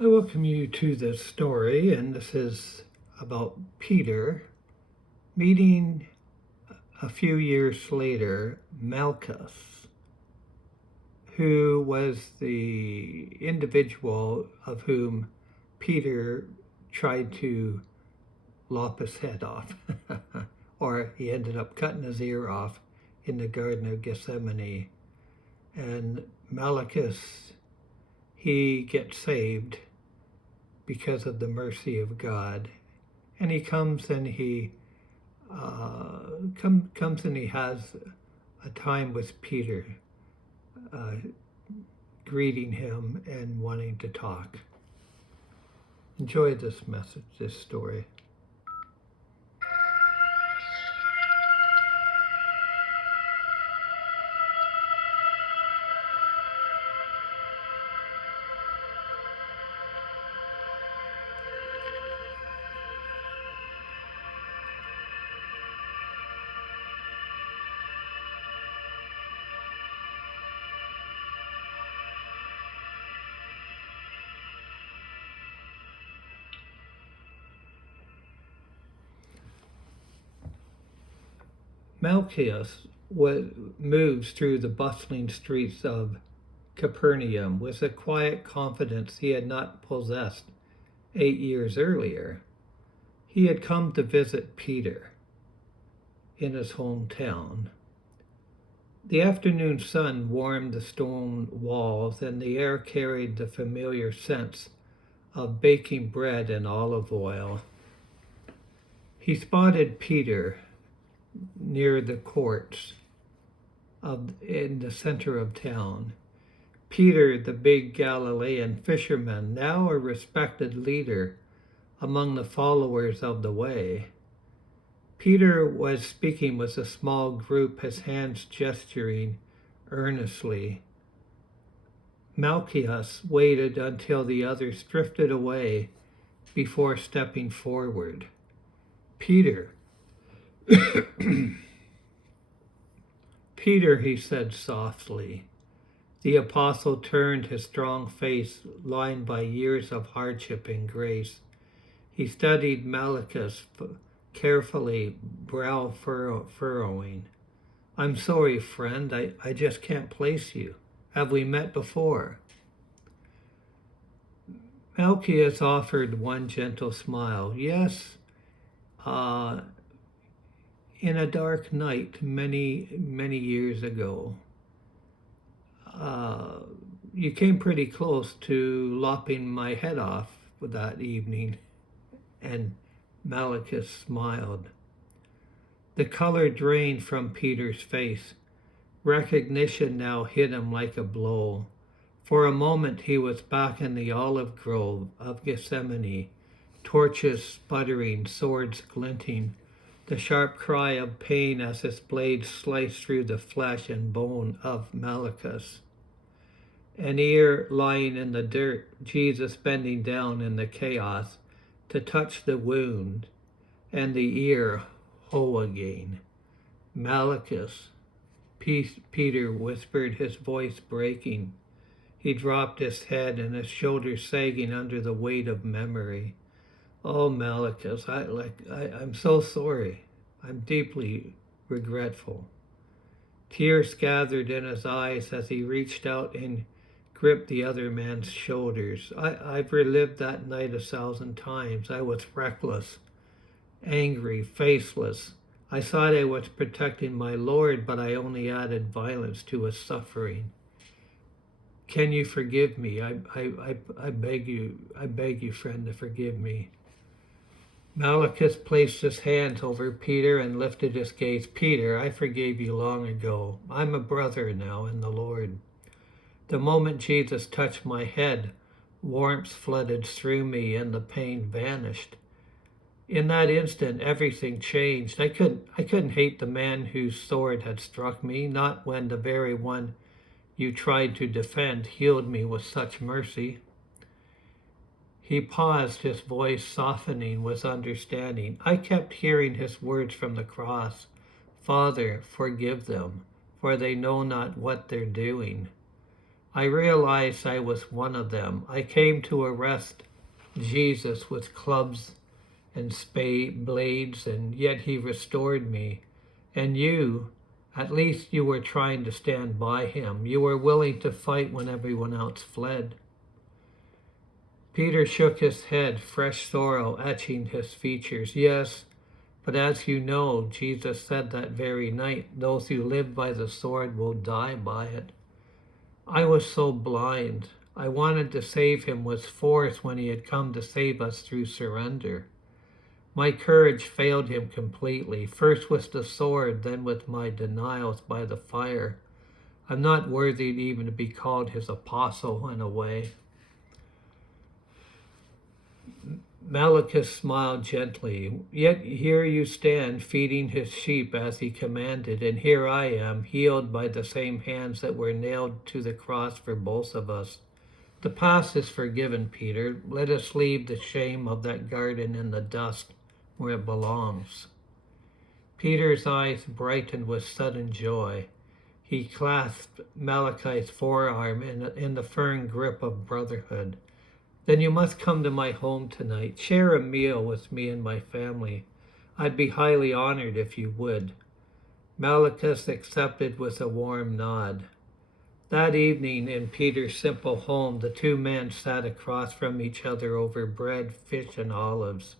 I welcome you to this story, and this is about Peter meeting a few years later Malchus, who was the individual of whom Peter tried to lop his head off, or he ended up cutting his ear off in the Garden of Gethsemane. And Malchus, he gets saved because of the mercy of God. And he comes and he comes and he has a time with Peter, uh, greeting him and wanting to talk. Enjoy this message, this story. Malchus moves through the bustling streets of Capernaum with a quiet confidence he had not possessed 8 years earlier. He had come to visit Peter in his hometown. The afternoon sun warmed the stone walls, and the air carried the familiar scents of baking bread and olive oil. He spotted Peter near the courts in the center of town. Peter, the big Galilean fisherman, now a respected leader among the followers of the way. Peter was speaking with a small group, his hands gesturing earnestly. Malchus waited until the others drifted away before stepping forward. Peter, Peter, he said softly. The apostle turned, his strong face lined by years of hardship and grace. He studied Malchus carefully, brow furrowing. I'm sorry, friend, I just can't place you. Have we met before? Malchus offered one gentle smile. Yes, in a dark night many, many years ago. You came pretty close to lopping my head off that evening. And Malchus smiled. The color drained from Peter's face. Recognition now hit him like a blow. For a moment he was back in the olive grove of Gethsemane, torches sputtering, swords glinting, the sharp cry of pain as his blade sliced through the flesh and bone of Malchus. An ear lying in the dirt, Jesus bending down in the chaos to touch the wound, and the ear whole again. Malchus, Peter whispered, his voice breaking. He dropped his head and his shoulders sagging under the weight of memory. Oh, Malchus, I'm so sorry. I'm deeply regretful. Tears gathered in his eyes as he reached out and gripped the other man's shoulders. I've relived that night 1,000 times. I was reckless, angry, faceless. I thought I was protecting my Lord, but I only added violence to his suffering. Can you forgive me? I beg you, friend, to forgive me. Malchus placed his hands over Peter and lifted his gaze. Peter, I forgave you long ago. I'm a brother now in the Lord. The moment Jesus touched my head, warmth flooded through me and the pain vanished. In that instant, everything changed. I couldn't hate the man whose sword had struck me, not when the very one you tried to defend healed me with such mercy. He paused, his voice softening with understanding. I kept hearing his words from the cross. Father, forgive them, for they know not what they're doing. I realized I was one of them. I came to arrest Jesus with clubs and spade blades, and yet he restored me. And you, at least you were trying to stand by him. You were willing to fight when everyone else fled. Peter shook his head, fresh sorrow etching his features. Yes, but as you know, Jesus said that very night, those who live by the sword will die by it. I was so blind. I wanted to save him with force when he had come to save us through surrender. My courage failed him completely, first with the sword, then with my denials by the fire. I'm not worthy even to be called his apostle in a way. Malchus smiled gently. Yet here you stand, feeding his sheep as he commanded, and here I am, healed by the same hands that were nailed to the cross for both of us. The past is forgiven, Peter. Let us leave the shame of that garden in the dust where it belongs. Peter's eyes brightened with sudden joy. He clasped Malachi's forearm in the firm grip of brotherhood. Then you must come to my home tonight. Share a meal with me and my family. I'd be highly honored if you would. Malchus accepted with a warm nod. That evening in Peter's simple home, the two men sat across from each other over bread, fish, and olives.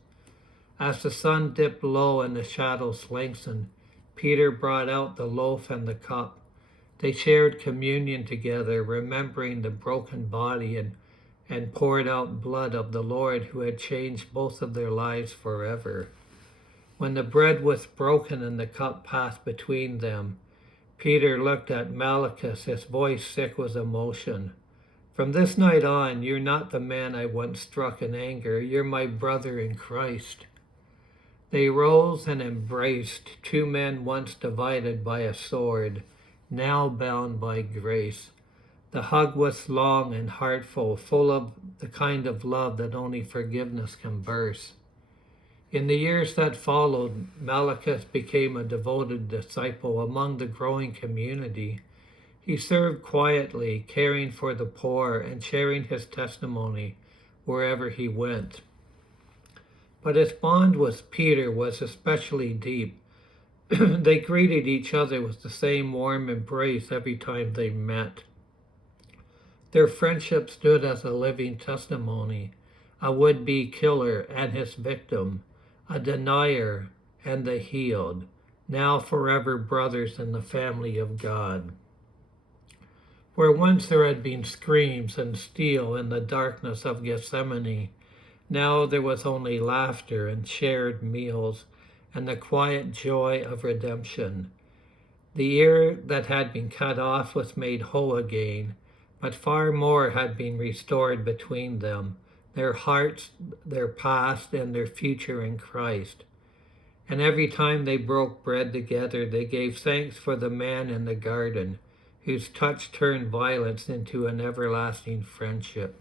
As the sun dipped low and the shadows lengthened, Peter brought out the loaf and the cup. They shared communion together, remembering the broken body and poured out blood of the Lord who had changed both of their lives forever. When the bread was broken and the cup passed between them, Peter looked at Malchus, his voice sick with emotion. From this night on, you're not the man I once struck in anger. You're my brother in Christ. They rose and embraced, two men once divided by a sword, now bound by grace. The hug was long and heartful, full of the kind of love that only forgiveness can burst. In the years that followed, Malchus became a devoted disciple among the growing community. He served quietly, caring for the poor and sharing his testimony wherever he went. But his bond with Peter was especially deep. They greeted each other with the same warm embrace every time they met. Their friendship stood as a living testimony, a would-be killer and his victim, a denier and the healed, now forever brothers in the family of God. Where once there had been screams and steel in the darkness of Gethsemane, now there was only laughter and shared meals and the quiet joy of redemption. The ear that had been cut off was made whole again, but far more had been restored between them, their hearts, their past, and their future in Christ. And every time they broke bread together, they gave thanks for the man in the garden, whose touch turned violence into an everlasting friendship.